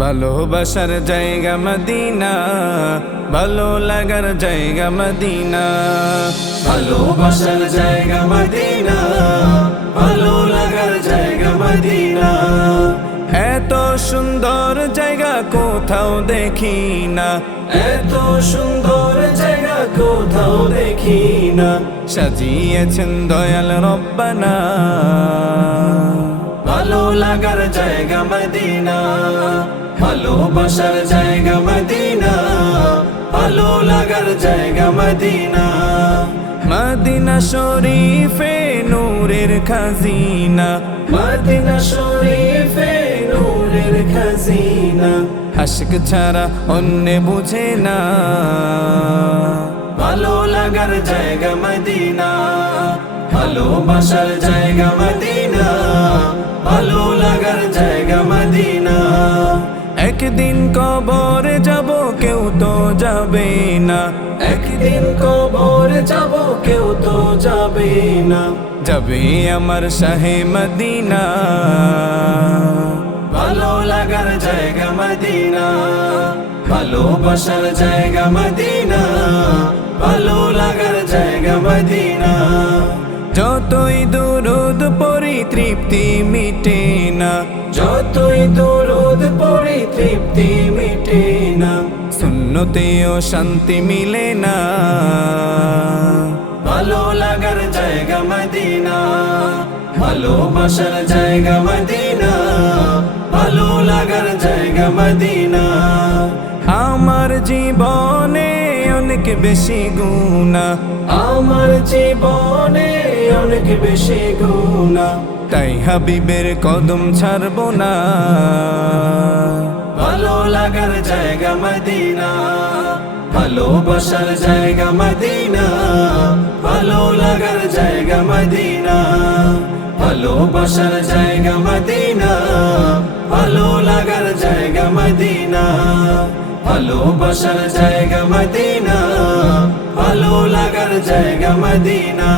ভালোবাসার জায়গা মদিনা, ভালো লাগার জায়গা মদিনা। ভালোবাসার জায়গা মদিনা, ভালো লাগার জায়গা মদিনা। এত সুন্দর জায়গা কোথাও দেখি না, এত সুন্দর জায়গা কোথাও দেখি না। সাজিয়েছেন দয়াল রব্বানা, ভালো লাগার জায়গা মদিনা। ভালোবাসার জায়গা মদিনা, ভালো লাগার জায়গা মদিনা। মদিনা শরীফে নূরের খাজিনা, মদিনা শরীফে নূরের খাজিনা। আশিক ছাড়া অন্য বুঝে না, ভালো লাগার জায়গা মদিনা। ভালোবাসার জায়গা মদিনা, ভালো লাগার জায়গা মদিনা। একদিন কবরে যাব কেউ তো যাবে না, একদিন কবরে যাব কেউ তো যাবে না। যাবে আমার শাহে মদিনা, ভালো লাগার জায়গা মদিনা। ভালোবাসার জায়গা মদিনা, ভালো লাগার জায়গা মদিনা। যতই দুরুদ পড়ি তৃপ্তি মিটে না, যতই দুরুদ পড়ি তৃপ্তি মিটে না। সুন্নতেও শান্তি মিলে না, ভালো লাগার জায়গা মদিনা। ভালোবাসার জায়গা মদিনা, ভালো লাগার জায়গা মদিনা। আমার জীবনে অনেক বেশি গুনাহ, আমার জীবনে অনেক বেশি গুনাহ। তাই হাবিবের কদম ছাড়বো না, ভালো লাগার জায়গা মদিনা। ভালোবাসার জায়গা মদিনা, ভালো লাগার জায়গা মদিনা। ভালোবাসার জায়গা মদিনা, ভালো লাগার জায়গা মদিনা। ভালোবাসার জায়গা মদিনা, ভালো লাগার জায়গা মদিনা।